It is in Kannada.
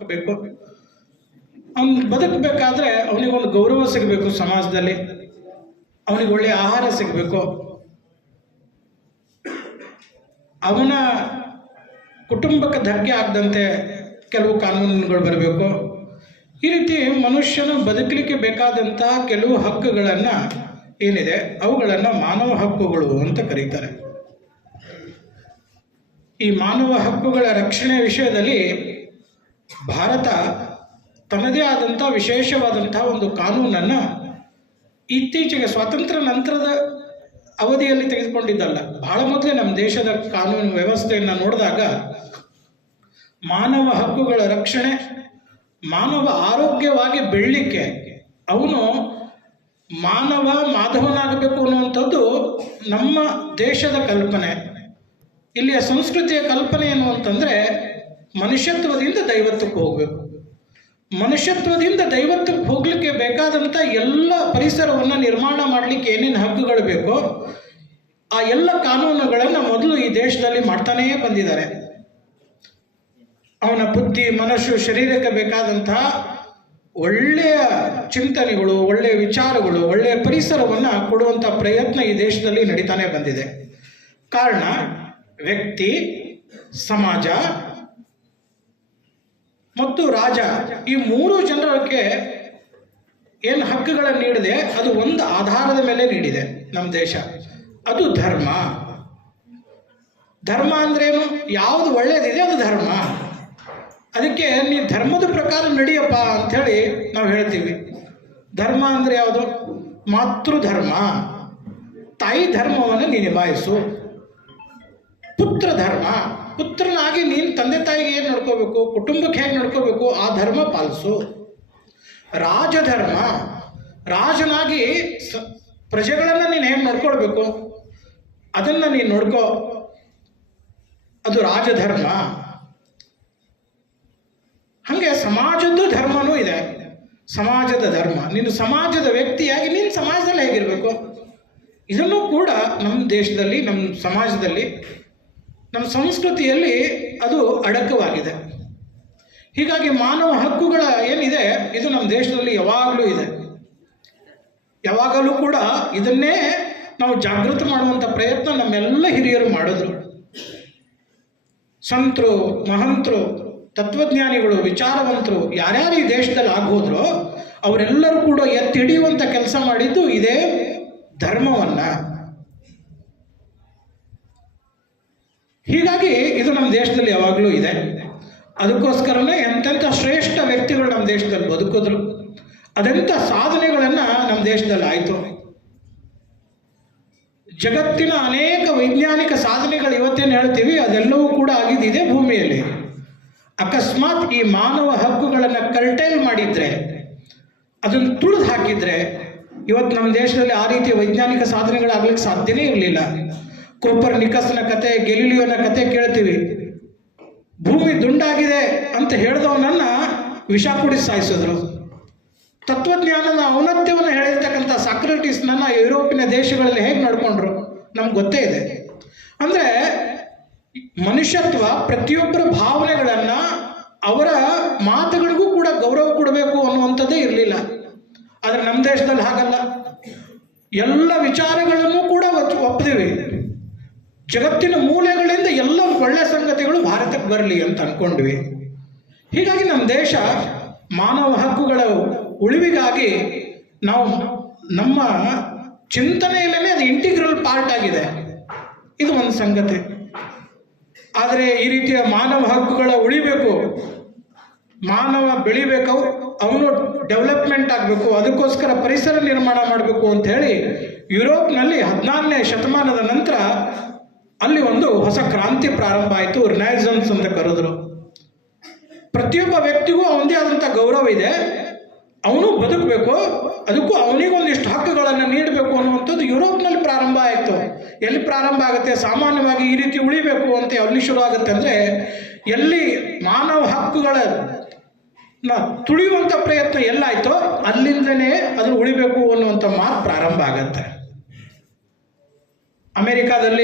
ಬೇಕು ಅವ್ನು ಬದುಕಬೇಕಾದ್ರೆ ಅವನಿಗೊಂದು ಗೌರವ ಸಿಗಬೇಕು ಸಮಾಜದಲ್ಲಿ. ಅವನಿಗೆ ಒಳ್ಳೆಯ ಆಹಾರ ಸಿಗಬೇಕು. ಅವನ ಕುಟುಂಬಕ್ಕೆ ಧಕ್ಕೆ ಆಗದಂತೆ ಕೆಲವು ಕಾನೂನುಗಳು ಬರಬೇಕು. ಈ ರೀತಿ ಮನುಷ್ಯನ ಬದುಕಲಿಕ್ಕೆ ಬೇಕಾದಂತಹ ಕೆಲವು ಹಕ್ಕುಗಳನ್ನು ಏನಿದೆ, ಅವುಗಳನ್ನು ಮಾನವ ಹಕ್ಕುಗಳು ಅಂತ ಕರೀತಾರೆ. ಈ ಮಾನವ ಹಕ್ಕುಗಳ ರಕ್ಷಣೆ ವಿಷಯದಲ್ಲಿ ಭಾರತ ತನ್ನದೇ ಆದಂಥ ವಿಶೇಷವಾದಂಥ ಒಂದು ಕಾನೂನನ್ನು ಇತ್ತೀಚೆಗೆ ಸ್ವಾತಂತ್ರ್ಯ ನಂತರದ ಅವಧಿಯಲ್ಲಿ ತೆಗೆದುಕೊಂಡಿದ್ದಲ್ಲ. ಬಹಳ ಮೊದಲೇ ನಮ್ಮ ದೇಶದ ಕಾನೂನು ವ್ಯವಸ್ಥೆಯನ್ನು ನೋಡಿದಾಗ ಮಾನವ ಹಕ್ಕುಗಳ ರಕ್ಷಣೆ, ಮಾನವ ಆರೋಗ್ಯವಾಗಿ ಬೆಳಲಿಕ್ಕೆ ಅವನು ಮಾನವ ಮಾಧವನಾಗಬೇಕು ಅನ್ನುವಂಥದ್ದು ನಮ್ಮ ದೇಶದ ಕಲ್ಪನೆ. ಇಲ್ಲಿಯ ಸಂಸ್ಕೃತಿಯ ಕಲ್ಪನೆ ಏನು ಅಂತಂದರೆ ಮನುಷ್ಯತ್ವದಿಂದ ದೈವತ್ವಕ್ಕೆ ಹೋಗಬೇಕು. ಮನುಷ್ಯತ್ವದಿಂದ ದೈವತ್ವಕ್ಕೆ ಹೋಗ್ಲಿಕ್ಕೆ ಬೇಕಾದಂಥ ಎಲ್ಲ ಪರಿಸರವನ್ನು ನಿರ್ಮಾಣ ಮಾಡಲಿಕ್ಕೆ ಏನೇನು ಹಕ್ಕುಗಳು ಬೇಕೋ, ಆ ಎಲ್ಲ ಕಾನೂನುಗಳನ್ನು ಮೊದಲು ಈ ದೇಶದಲ್ಲಿ ಮಾಡ್ತಾನೇ ಬಂದಿದ್ದಾರೆ. ಅವನ ಬುದ್ಧಿ, ಮನಸ್ಸು, ಶರೀರಕ್ಕೆ ಬೇಕಾದಂತಹ ಒಳ್ಳೆಯ ಚಿಂತನೆಗಳು ಒಳ್ಳೆಯ ವಿಚಾರಗಳು ಒಳ್ಳೆಯ ಪರಿಸರವನ್ನು ಕೊಡುವಂಥ ಪ್ರಯತ್ನ ಈ ದೇಶದಲ್ಲಿ ನಡೀತಾನೆ ಬಂದಿದೆ. ಕಾರಣ, ವ್ಯಕ್ತಿ, ಸಮಾಜ ಮತ್ತು ರಾಜ, ಈ ಮೂರು ಜನರಿಗೆ ಏನು ಹಕ್ಕುಗಳನ್ನು ನೀಡಿದೆ? ಅದು ಒಂದು ಆಧಾರದ ಮೇಲೆ ನೀಡಿದೆ ನಮ್ಮ ದೇಶ. ಅದು ಧರ್ಮ. ಧರ್ಮ ಅಂದ್ರೇನು ಯಾವುದು ಒಳ್ಳೆಯದಿದೆ ಅದು ಧರ್ಮ. ಅದಕ್ಕೆ ನೀ ಧರ್ಮದ ಪ್ರಕಾರ ನಡಿಯಪ್ಪ ಅಂಥೇಳಿ ನಾವು ಹೇಳ್ತೀವಿ. ಧರ್ಮ ಅಂದರೆ ಯಾವುದು? ಮಾತೃಧರ್ಮ. ತಾಯಿ ಧರ್ಮವನ್ನು ನೀ ನಿಭಾಯಿಸು. ಪುತ್ರ ಧರ್ಮ ಪುತ್ರನಾಗಿ ನೀನು ತಂದೆ ತಾಯಿಗೆ ಏನು ನೋಡ್ಕೋಬೇಕು? ಕುಟುಂಬಕ್ಕೆ ಹೇಗೆ ನಡ್ಕೋಬೇಕು? ಆ ಧರ್ಮ ಪಾಲಿಸು. ರಾಜಧರ್ಮ, ರಾಜನಾಗಿ ಸ, ಪ್ರಜೆಗಳನ್ನು ನೀನು ಹೇಗೆ ನೋಡ್ಕೊಳ್ಬೇಕು? ಅದನ್ನು ನೀನು ನೋಡ್ಕೋ. ಅದು ರಾಜಧರ್ಮ. ಹಾಗೆ ಸಮಾಜದ ಧರ್ಮನೂ ಇದೆ. ಸಮಾಜದ ಧರ್ಮ. ನೀನು ಸಮಾಜದ ವ್ಯಕ್ತಿಯಾಗಿ ನೀನು ಸಮಾಜದಲ್ಲಿ ಹೇಗಿರಬೇಕು? ಇದನ್ನು ಕೂಡ ನಮ್ಮ ದೇಶದಲ್ಲಿ ನಮ್ಮ ಸಮಾಜದಲ್ಲಿ ನಮ್ಮ ಸಂಸ್ಕೃತಿಯಲ್ಲಿ ಅದು ಅಡಕವಾಗಿದೆ. ಹೀಗಾಗಿ ಮಾನವ ಹಕ್ಕುಗಳ ಏನಿದೆ, ಇದು ನಮ್ಮ ದೇಶದಲ್ಲಿ ಯಾವಾಗಲೂ ಇದೆ. ಯಾವಾಗಲೂ ಕೂಡ ಇದನ್ನೇ ನಾವು ಜಾಗೃತ ಮಾಡುವಂಥ ಪ್ರಯತ್ನ ನಮ್ಮೆಲ್ಲ ಹಿರಿಯರು ಮಾಡಿದ್ರು. ಸಂತರು, ಮಹಂತರು, ತತ್ವಜ್ಞಾನಿಗಳು, ವಿಚಾರವಂತರು ಯಾರ್ಯಾರು ಈ ದೇಶದಲ್ಲಿ ಆಗೋದ್ರೋ ಅವರೆಲ್ಲರೂ ಕೂಡ ಎತ್ತಿ ಹಿಡಿಯುವಂಥ ಕೆಲಸ ಮಾಡಿದ್ದು ಇದೇ ಧರ್ಮವನ್ನು. ಹೀಗಾಗಿ ಇದು ನಮ್ಮ ದೇಶದಲ್ಲಿ ಯಾವಾಗಲೂ ಇದೆ. ಅದಕ್ಕೋಸ್ಕರನೇ ಎಂತೆಂಥ ಶ್ರೇಷ್ಠ ವ್ಯಕ್ತಿಗಳು ನಮ್ಮ ದೇಶದಲ್ಲಿ ಬದುಕಿದ್ರು. ಅದೆಂಥ ಸಾಧನೆಗಳನ್ನು ನಮ್ಮ ದೇಶದಲ್ಲಿ ಆಯಿತು. ಜಗತ್ತಿನ ಅನೇಕ ವೈಜ್ಞಾನಿಕ ಸಾಧನೆಗಳು ಇವತ್ತೇನು ಹೇಳ್ತೀವಿ, ಅದೆಲ್ಲವೂ ಕೂಡ ಆಗಿದ್ದಿದೆ ಭೂಮಿಯಲ್ಲಿ. ಅಕಸ್ಮಾತ್ ಈ ಮಾನವ ಹಕ್ಕುಗಳನ್ನು ಕರ್ಟೈಲ್ ಮಾಡಿದ್ರೆ, ಅದನ್ನು ತುಳಿದು ಹಾಕಿದ್ರೆ, ಇವತ್ತು ನಮ್ಮ ದೇಶದಲ್ಲಿ ಆ ರೀತಿಯ ವೈಜ್ಞಾನಿಕ ಸಾಧನೆಗಳಾಗಲಿಕ್ಕೆ ಸಾಧ್ಯನೇ ಇರಲಿಲ್ಲ. ಕೋಪರ್ ನಿಕಸ್ನ ಕತೆ, ಗೆಲಿಲಿಯೋನ ಕತೆ ಕೇಳ್ತೀವಿ. ಭೂಮಿ ದುಂಡಾಗಿದೆ ಅಂತ ಹೇಳಿದವನನ್ನ ವಿಷ ಕುಡಿ ಸಾಯಿಸಿದ್ರು. ತತ್ವಜ್ಞಾನದ ಔನ್ನತ್ಯವನ್ನು ಹೇಳಿರ್ತಕ್ಕಂಥ ಸಾಕ್ರೆಟಿಸ್ನನ್ನ ಯುರೋಪಿನ ದೇಶಗಳಲ್ಲಿ ಹೇಗೆ ನಡ್ಕೊಂಡ್ರು ನಮ್ಗೆ ಗೊತ್ತೇ ಇದೆ. ಅಂದರೆ ಮನುಷ್ಯತ್ವ ಪ್ರತಿಯೊಬ್ಬರ ಭಾವನೆಗಳನ್ನು ಅವರ ಮಾತುಗಳಿಗೂ ಕೂಡ ಗೌರವ ಕೊಡಬೇಕು ಅನ್ನುವಂಥದ್ದೇ ಇರಲಿಲ್ಲ. ಆದರೆ ನಮ್ಮ ದೇಶದಲ್ಲಿ ಹಾಗಲ್ಲ. ಎಲ್ಲ ವಿಚಾರಗಳನ್ನು ಕೂಡ ಒಪ್ತೀವಿ ಜಗತ್ತಿನ ಮೂಲೆಗಳಿಂದ ಎಲ್ಲ ಒಳ್ಳೆ ಸಂಗತಿಗಳು ಭಾರತಕ್ಕೆ ಬರಲಿ ಅಂತ ಅನ್ಕೊಂಡ್ವಿ. ಹೀಗಾಗಿ ನಮ್ಮ ದೇಶ ಮಾನವ ಹಕ್ಕುಗಳ ಉಳಿವಿಗಾಗಿ ನಾವು ನಮ್ಮ ಚಿಂತನೆಯಲ್ಲೇ ಅದು ಇಂಟಿಗ್ರಲ್ ಪಾರ್ಟ್ ಆಗಿದೆ. ಇದು ಒಂದು ಸಂಗತಿ. ಆದರೆ ಈ ರೀತಿಯ ಮಾನವ ಹಕ್ಕುಗಳ ಉಳಿಬೇಕು, ಮಾನವ ಬೆಳಿಬೇಕು, ಅವನು ಡೆವಲಪ್ಮೆಂಟ್ ಆಗಬೇಕು, ಅದಕ್ಕೋಸ್ಕರ ಪರಿಸರ ನಿರ್ಮಾಣ ಮಾಡಬೇಕು ಅಂತ ಹೇಳಿ ಯುರೋಪ್ನಲ್ಲಿ ಹದಿನಾರನೇ ಶತಮಾನದ ನಂತರ ಅಲ್ಲಿ ಒಂದು ಹೊಸ ಕ್ರಾಂತಿ ಪ್ರಾರಂಭ ಆಯಿತು ರಿನೈಸನ್ಸ್ ಅಂತ ಕರೆದ್ರು. ಪ್ರತಿಯೊಬ್ಬ ವ್ಯಕ್ತಿಗೂ ಅವನದೇ ಆದಂಥ ಗೌರವ ಇದೆ. ಅವನು ಬದುಕಬೇಕು, ಅದಕ್ಕೂ ಅವನಿಗೊಂದಿಷ್ಟು ಹಕ್ಕುಗಳನ್ನು ನೀಡಬೇಕು ಅನ್ನುವಂಥದ್ದು ಯುರೋಪ್ನಲ್ಲಿ ಪ್ರಾರಂಭ ಆಯಿತು. ಎಲ್ಲಿ ಪ್ರಾರಂಭ ಆಗುತ್ತೆ? ಸಾಮಾನ್ಯವಾಗಿ ಈ ರೀತಿ ಉಳಿಬೇಕು ಅಂತ ಎಲ್ಲಿ ಶುರು ಆಗುತ್ತೆ ಅಂದರೆ, ಎಲ್ಲಿ ಮಾನವ ಹಕ್ಕುಗಳ ತುಳಿಯುವಂಥ ಪ್ರಯತ್ನ ಎಲ್ಲಾಯಿತೋ ಅಲ್ಲಿಂದಲೇ ಅದನ್ನು ಉಳಿಬೇಕು ಅನ್ನುವಂಥ ಮಾತು ಪ್ರಾರಂಭ ಆಗತ್ತೆ. ಅಮೆರಿಕಾದಲ್ಲಿ